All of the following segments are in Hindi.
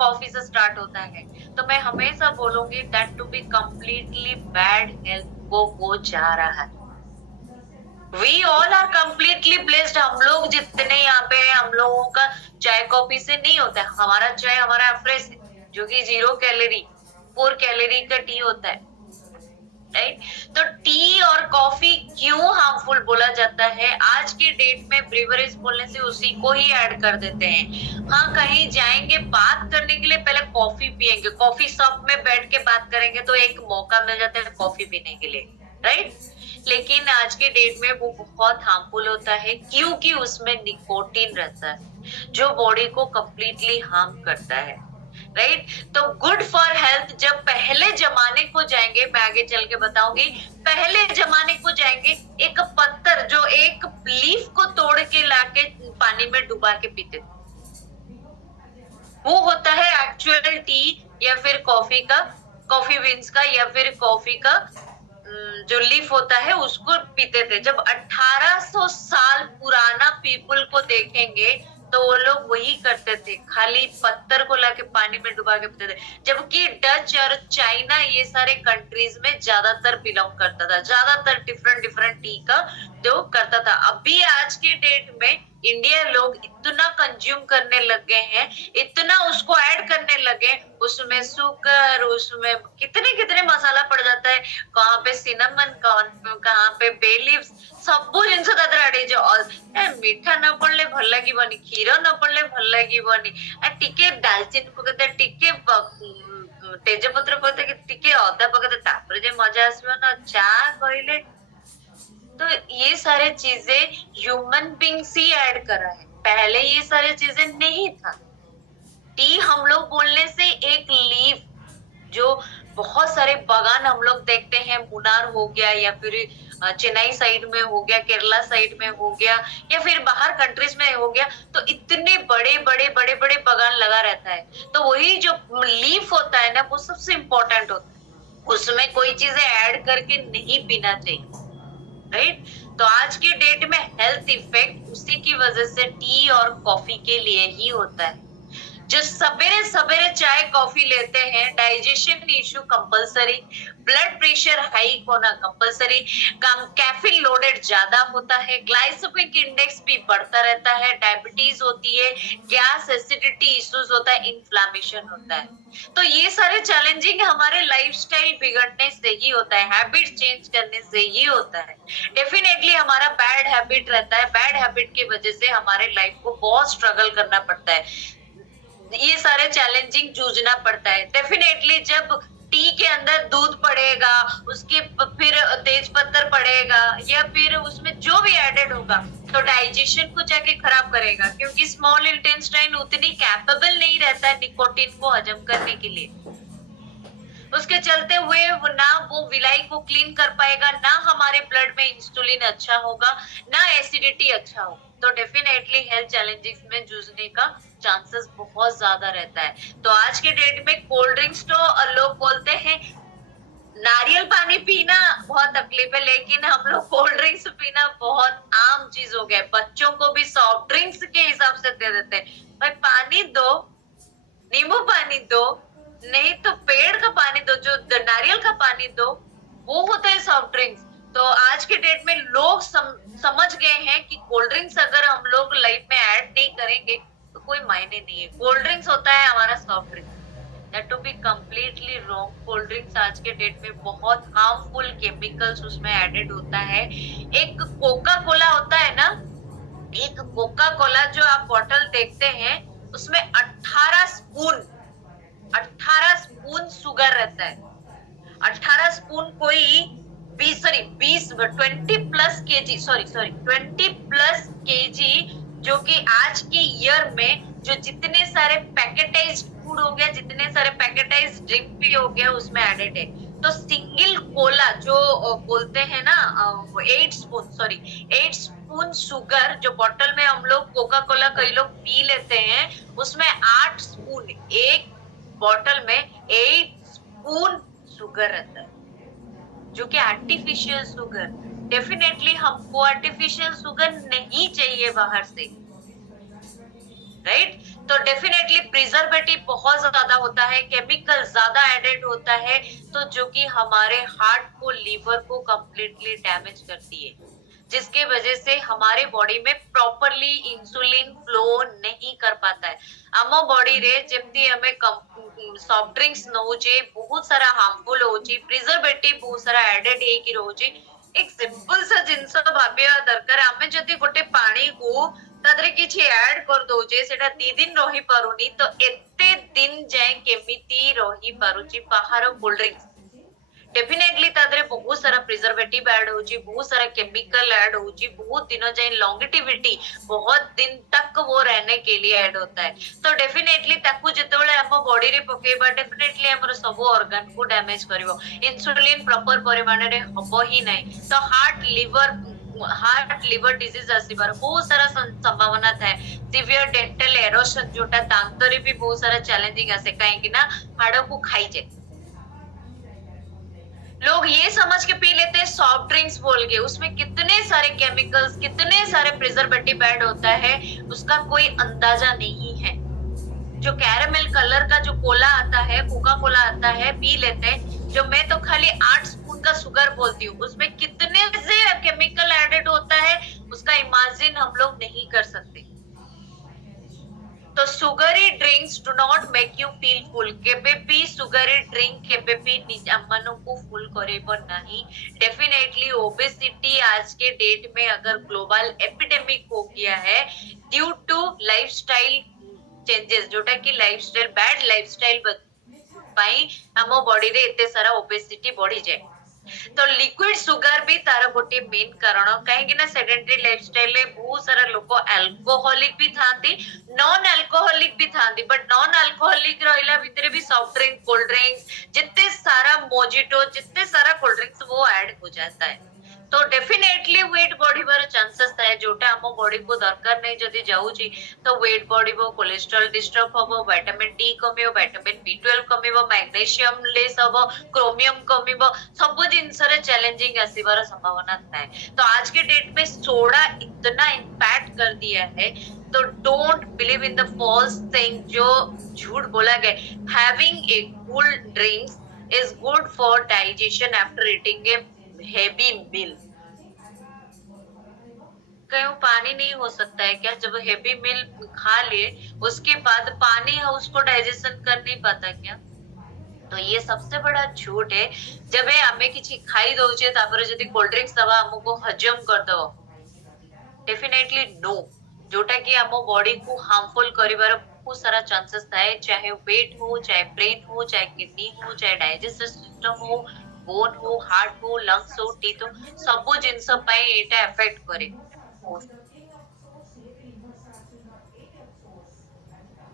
कॉफी से स्टार्ट होता है, तो मैं हमेशा बोलूंगी that to be completely bad health को वो जा रहा है। We all are completely blessed. हम लोग जितने यहाँ पे हैं, हम लोगों का चाय कॉफी से नहीं होता है। हमारा चाय हमारा फ्रेश है, जो कि 0 कैलोरी 4 कैलोरी का टी होता है, राइट। तो टी और कॉफी क्यों हार्मफुल बोला जाता है? आज के डेट में ब्रीवरेज बोलने से उसी को ही ऐड कर देते हैं। हाँ, कहीं जाएंगे बात करने के लिए, पहले कॉफी पियेंगे, कॉफी शॉप में बैठ के बात करेंगे तो एक मौका मिल जाता है कॉफी पीने के लिए, राइट। लेकिन आज के डेट में वो बहुत हार्मफुल होता है, क्योंकि उसमें निकोटीन रहता है जो बॉडी को कंप्लीटली हार्म करता है, राइट। तो गुड फॉर हेल्थ, जब पहले जमाने को जाएंगे, मैं आगे चल के बताऊंगी, पहले जमाने को जाएंगे, एक पत्थर जो एक लीफ को तोड़ के लाके पानी में डुबा के पीते थे, वो होता है एक्चुअल टी या फिर कॉफी का, कॉफी बीन्स का, या फिर कॉफी का जो लीफ होता है उसको पीते थे। जब 1800 साल पुराना पीपल को देखेंगे तो वो लोग वही करते थे, खाली पत्थर को लाके पानी में डुबा के पीते थे। जबकि डच और चाइना ये सारे कंट्रीज में ज्यादातर बिलोंग करता था, ज्यादातर डिफरेंट डिफरेंट टी का जो करता था। अभी आज के डेट में इंडिया लोग इतना कंज्यूम करने लगे हैं, इतना उसको ऐड करने लगे, उसमें शुगर, उसमें कितने कितने मसाला पड़ जाता है, कहाँ पे सिनेमन, कहाँ पे बे लीव्स, ସବୁ ଜିନିଷ ତା ଦେହରେ add ହେଇଯିବ। ମିଠା ନ ପଡିଲେ ଭଲ ଲାଗିବନି, କ୍ଷୀର ନ ପଡିଲେ ଭଲ ଲାଗିବନି, ଟିକେ ଡାଲଚିନି ପକେଇଦେ, ଟିକେ ତେଜପତ୍ର ପକେଇଦେ, ଟିକେ ଅଦା ପକେଇଦେ, ତାପରେ ଯେ ମଜା ଆସିବ ନା ଚା କହିଲେ। तो ये सारे चीजें ह्यूमन बींग्स ही ऐड करा है, पहले ये सारी चीजें नहीं था। टी हम लोग बोलने से एक लीफ, जो बहुत सारे बागान हम लोग देखते हैं, मुनार हो गया या फिर चेन्नई साइड में हो गया, केरला साइड में हो गया, या फिर बाहर कंट्रीज में हो गया, तो इतने बड़े बड़े बड़े बड़े बागान लगा रहता है। तो वही जो लीफ होता है ना, वो सबसे इम्पोर्टेंट होता है, उसमें कोई चीजें ऐड करके नहीं पीना चाहिए, राइट। तो आज के डेट में हेल्थ इफेक्ट उसी की वजह से टी और कॉफी के लिए ही होता है। जो सवेरे सवेरे चाय कॉफी लेते हैं, digestion issue compulsory, blood pressure high होना कंपलसरी, कैफीन लोडेड ज्यादा होता है, ग्लाइसेमिक इंडेक्स भी बढ़ता रहता है, डायबिटीज होती है, गैस एसिडिटी इश्यूज होता है, इन्फ्लामेशन होता है। तो ये सारे चैलेंजिंग हमारे लाइफस्टाइल बिगड़ने से ही होता है, हैबिट चेंज करने से ही होता है। डेफिनेटली हमारा बैड हैबिट रहता है, बैड हैबिट की वजह से हमारे लाइफ को बहुत स्ट्रगल करना पड़ता है, ये सारे चैलेंजिंग जूझना पड़ता है। डेफिनेटली जब टी के अंदर दूध पड़ेगा, उसके फिर तेज पत्तर पड़ेगा, या फिर उसमें जो भी एडेड होगा, तो डाइजेशन को जाके खराब करेगा, क्योंकि स्मॉल इंटेस्टाइन उतनी कैपेबल नहीं रहता है निकोटीन को हजम करने के लिए। उसके चलते हुए ना वो विलाई को क्लीन कर पाएगा, ना हमारे ब्लड में इंसुलिन अच्छा होगा, ना एसिडिटी अच्छा होगा। तो डेफिनेटली हेल्थ चैलेंजेस में जूझने का चांसेस बहुत ज्यादा रहता है। तो आज के डेट में कोल्ड ड्रिंक्स तो लोग बोलते हैं नारियल पानी पीना बहुत तकलीफ है, लेकिन हम लोग कोल्ड ड्रिंक्स पीना बहुत आम चीज हो गया है। बच्चों को भी सॉफ्ट ड्रिंक्स के हिसाब से दे देते हैं, भाई पानी दो, नींबू पानी दो, नहीं तो पेड़ का पानी दो, जो नारियल का पानी दो, वो होता है सॉफ्ट ड्रिंक्स। तो आज के डेट में लोग समझ गए हैं कि कोल्ड ड्रिंक्स अगर हम लोग लाइफ में ऐड नहीं करेंगे तो कोई मायने नहीं है। कोल्ड ड्रिंक्स होता है हमारा soft drink, that to be completely wrong. Cold drinks आज के डेट में बहुत हार्मफुल केमिकल्स उसमें एडेड होता है। एक कोका कोला होता है ना, एक कोका कोला जो आप बॉटल देखते हैं, उसमें 18 स्पून शुगर रहता है। 18 स्पून कोई 20 प्लस केजी, जो कि आज के ईयर में जो जितने सारे पैकेटाइज्ड फूड हो गया, जितने सारे पैकेटाइज्ड ड्रिंक भी हो गया, उसमें एडेड है। तो सिंगल कोला जो बोलते हैं ना, 8 स्पून शुगर जो बॉटल में हम लोग कोका कोला कई लोग पी लेते हैं, उसमें 8 स्पून, एक बॉटल में 8 स्पून शुगर रहता है, जो कि आर्टिफिशियल शुगर। डेफिनेटली हमको आर्टिफिशियल शुगर नहीं चाहिए बाहर से। राइट। तो डेफिनेटली प्रिजर्वेटिव बहुत ज्यादा होता है, केमिकल ज्यादा एडेड होता है, तो जो कि हमारे हार्ट को, लीवर को कंप्लीटली डैमेज करती है, जिसके वजह से हमारे बॉडी में प्रॉपरली इंसुलिन फ्लो नहीं कर पाता है। आम बॉडी रे जेमती हमें सॉफ्ट ड्रिंक्स नौचे बहुत सारा हार्मफुल होची, प्रिजर्वेटिव बहुत सारा एडेड हेकी रहउची। एक सिंपल सा जिनस भाबिया दरकार, आमे जदि गोटे पानी को तादरे किछि ऐड कर दउचे सेटा 2 दिन रही पारुनी, तो एते दिन जाए केमिति रही पारुची बाहर कोल्ड ड्रिंक्स। डेफिनेटली तादरे बहुत सारा प्रिजर्वेटिव ऐड होची, बहुत सारा केमिकल ऐड होची, बहुत दिनों जाए लॉन्गेटिविटी, बहुत दिन तक वो रहने के लिए ऐड होता है। तो डेफिनेटली ताकू जेतेबेले हम बॉडी रे पकेबा, डेफिनेटली हमर सब ऑर्गन को डैमेज करिवो, इंसुलिन प्रॉपर परिमाण रे हबो ही नहीं, तो हार्ट लिवर डिजीज आसीबार बहुत सारा संभावना थाए। सिवियर डेंटल एरोशन जोटा दांत रे भी बहुत सारा चैलेंजिंग आसे, काहे कि ना हाड़ को खाई जाए। लोग ये समझ के पी लेते हैं सॉफ्ट ड्रिंक्स बोल के, उसमें कितने सारे केमिकल्स, कितने सारे प्रिजर्वेटिव ऐड होता है, उसका कोई अंदाजा नहीं है। जो कैरेमल कलर का जो कोला आता है, कोका कोला आता है, पी लेते हैं, जो मैं तो खाली 8 स्पून का शुगर बोलती हूँ, उसमें कितने से केमिकल एडेड होता है उसका इमेजिन हम लोग नहीं कर सकते। तो sugary drinks do not make you feel full, केबे भी सुगरी ड्रिंक केबे भी हमनों को फुल करेबो नहीं। डेफिनेटली ओबेसिटी आज के डेट में अगर ग्लोबल एपिडेमिक हो गया है ड्यू टू लाइफस्टाइल चेंजेस, जोटा कि लाइफस्टाइल बैड लाइफस्टाइल पाई हम बॉडी रे एते सारा ओबेसिटी बढ़ी जाए। तो लिक्विड सुगर भी तार गोटे मेन कारण, कहीं ना सेडेंटरी लाइफस्टाइल रे बहुत सारा लोग अल्कोहलिक भी थांती, नॉन अल्कोहलिक भी थांती, बट नॉन अल्कोहलिक रहिला भितरे भी सॉफ्ट ड्रिंक, कोल्ड ड्रिंक्स, जितने सारा मोजिटो, जितने सारा कोल्ड ड्रिंक्स वो ऐड हो जाता है। तो डेफिनेटली वेट बढ़िबार चांसेस थाए, जोटा हम बॉडी को दरकार नहीं जदि जाउची तो वेट बढ़िबो, कोलेस्ट्रॉल डिस्टर्ब हबो, विटामिन डी कमिबो, विटामिन बी12 कमिबो, मैग्नीशियम लेस हबो, क्रोमियम कमिबो, सब जिनस रे चैलेंजिंग आसीबार संभावना थाए। तो आज के डेट में सोडा इतना इम्पैक्ट कर दिया है, तो don't believe in the false thing जो झूठ बोला गया। Having a cool drinks is good for digestion after eating a heavy meal. कहीं पानी नहीं हो सकता है क्या? जब हेवी मील खा लिए उसके बाद पानी है उसको डाइजेशन कर नहीं पाता क्या? तो ये सबसे बड़ा झूठ है। जब हमें किसी खाई दौचे तापर जदि कोल्ड ड्रिंक्स दवा हमको हजम कर दो, डेफिनेटली नो, जोटा कि हम बॉडी को हार्मफुल करिवार बहुत सारा चांसेस थाए, चाहे वेट हो, चाहे ब्रेन हो, चाहे किडनी हो, चाहे डाइजेस्टिव सिस्टम हो, बोन हो, हार्ट हो, लंग्स हो, टीथ हो, सब जिनस पाई एटा इफेक्ट करे।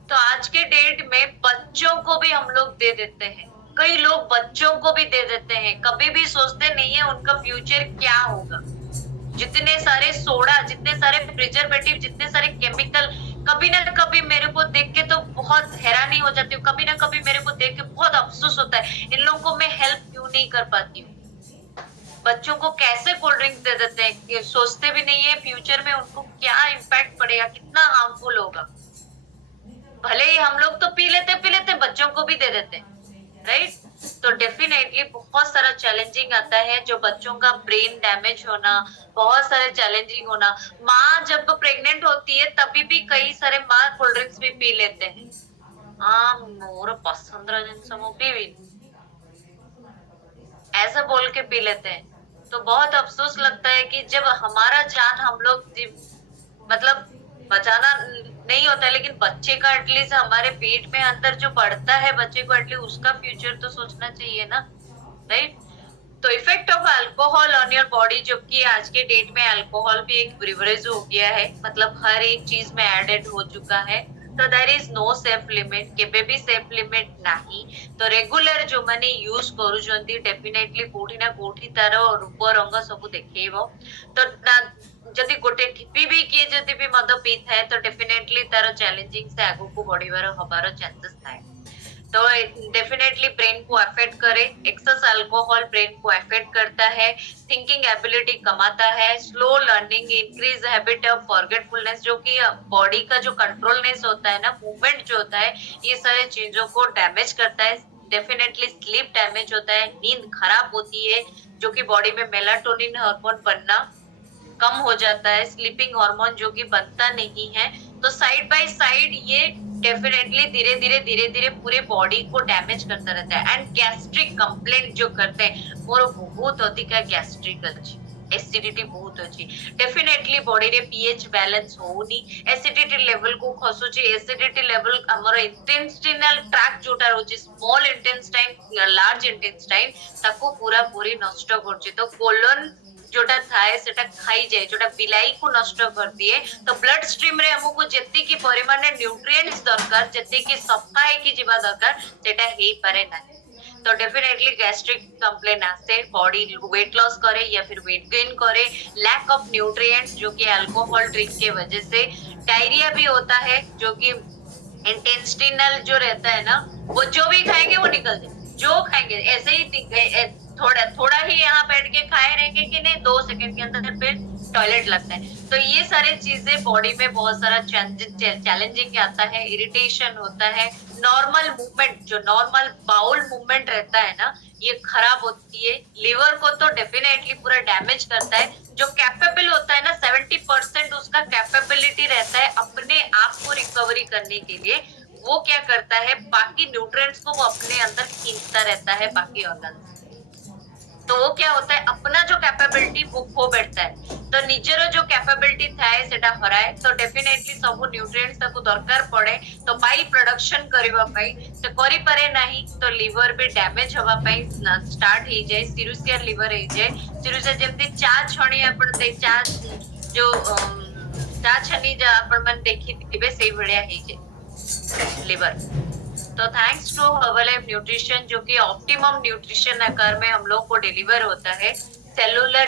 तो आज के डेट में बच्चों को भी हम लोग दे देते हैं, कई लोग बच्चों को भी दे देते हैं, कभी भी सोचते नहीं है उनका फ्यूचर क्या होगा। जितने सारे सोडा, जितने सारे प्रिजर्वेटिव, जितने सारे केमिकल, कभी ना कभी मेरे को देख के तो बहुत हैरानी हो जाती हूँ, कभी ना कभी मेरे को देख के बहुत अफसोस होता है, इन लोगों को मैं हेल्प क्यों नहीं कर पाती हूँ। बच्चों को कैसे कोल्ड ड्रिंक दे देते हैं, सोचते भी नहीं है फ्यूचर में उनको क्या इम्पैक्ट पड़ेगा, कितना हार्मफुल होगा। भले ही हम लोग तो पी लेते बच्चों को भी दे देते, राइट। तो डेफिनेटली बहुत सारा चैलेंजिंग आता है, जो बच्चों का ब्रेन डैमेज होना, बहुत सारे चैलेंजिंग होना। माँ जब प्रेग्नेंट होती है तभी भी कई सारे माँ कोल्ड ड्रिंक्स भी पी लेते हैं, हाँ मोर पसंद जिनस मु पीवी, ऐसा बोल के पी लेते हैं। तो बहुत अफसोस लगता है कि जब हमारा जान हम लोग मतलब बचाना नहीं होता, लेकिन बच्चे का एटलीस्ट हमारे पेट में अंदर जो बढ़ता है बच्चे को, एटलीस्ट उसका फ्यूचर तो सोचना चाहिए ना, राइट। तो effect of alcohol on your body, जबकि आज के डेट में अल्कोहल भी एक ब्रिवरेज हो गया है, मतलब हर एक चीज में एडेड हो चुका है। तो there is no safe limit, केबे भी सेफ लिमिट नहीं। तो रेगुलर जो माने यूज करूछंती डेफिनेटली कोठी ना कोठी तार रूप रंग सब देखैबो। तो जदि गोटे ठिपी भी किए जदि भी मद पी थाए तो डेफिनेटली तार चैलेंजिंग से आगु को बढ़िबार हबार चांसेस थाए। तो डेफिनेटली ब्रेन को अफेक्ट करे। एक्सेस अल्कोहल ब्रेन को अफेक्ट करता है, थिंकिंग एबिलिटी कमाता है, slow learning, increase habit of forgetfulness, जो कि बॉडी का जो कंट्रोलनेस होता है ना, मूवमेंट जो होता है, ये सारे चीजों को डैमेज करता है। डेफिनेटली स्लीप डैमेज होता है, नींद खराब होती है, जो कि बॉडी में मेलाटोनिन हार्मोन बनना कम हो जाता है, स्लीपिंग हार्मोन जो कि बनता नहीं है। तो साइड बाय साइड ये डेफिनेटली धीरे धीरे पूरे बॉडी को डैमेज करता रहता है। एंड गैस्ट्रिक कंप्लेंट जो करते हैं मोर बहुत अधिक गैस्ट्रिक अच्छी, एसिडिटी बहुत अच्छी। डेफिनेटली बॉडी रे पीएच बैलेंस होनी, एसिडिटी लेवल को खसुची, एसिडिटी लेवल हमर इंटेस्टाइनल ट्रैक्ट जोटा रहउची, स्मॉल इंटेस्टाइन लार्ज इंटेस्टाइन ताको पूरा पूरी नष्ट करची। तो कोलन जोटा थाए सेटा खाई जाए, जोटा बिलाई को नष्ट कर दिए। तो ब्लड स्ट्रीम रे हमको जेति की परिमाण न्यूट्रिएंट्स दरकार, जेति की सफा है की जीवा दरकार, सेटा हेई पारे ना। तो डेफिनेटली गैस्ट्रिक कंप्लेन आसे, बॉडी वेट लॉस करे या फिर वेट गेन करे, लैक ऑफ न्यूट्रिएंट्स जो कि अल्कोहल ड्रिंक के वजह से, डायरिया भी होता है जो कि इंटेस्टिनल जो रहता है ना, वो जो भी खाएंगे वो निकल जाए, जो खाएंगे ऐसे ही थोड़ा थोड़ा ही यहाँ बैठ के खाए रहेंगे कि नहीं, 2 सेकंड के अंदर फिर टॉयलेट लगता है। तो ये सारे चीजें बॉडी में बहुत सारा चैलेंजिंग आता है, इरिटेशन होता है, नॉर्मल मूवमेंट जो नॉर्मल बाउल मूवमेंट रहता है ना, ये खराब होती है। लिवर को तो डेफिनेटली पूरा डैमेज करता है। जो कैपेबल होता है ना 70% उसका कैपेबिलिटी रहता है अपने आप को रिकवरी करने के लिए, वो क्या करता है बाकी न्यूट्रिएंट्स को वो अपने अंदर खींचता रहता है बाकी ऑर्गन। तो वो क्या होता है अपना जो कैपेबिलिटी वो खो बैठता है। तो निजर जो कैपेबिलिटी थाए सेटा हराए। तो डेफिनेटली सब न्यूट्रिएंट्स ताको दरकार पड़े, तो बाइल प्रोडक्शन करबा पई तो करि पारे नाही, तो लिवर भी डैमेज होबा पई स्टार्ट हे जाय, सिरुसियर लिवर हे जाय। सिरुसियर जेमती चा छणी आपण दे चा जो चा छनी जा आपण मन देखि थिबे सेई भड़िया हे जाय लिवर। तो थैंक्स टू हर्बलाइफ न्यूट्रिशन जो कि ऑप्टिमम न्यूट्रिशन आकार में हम लोग को डिलीवर होता है। सेलुलर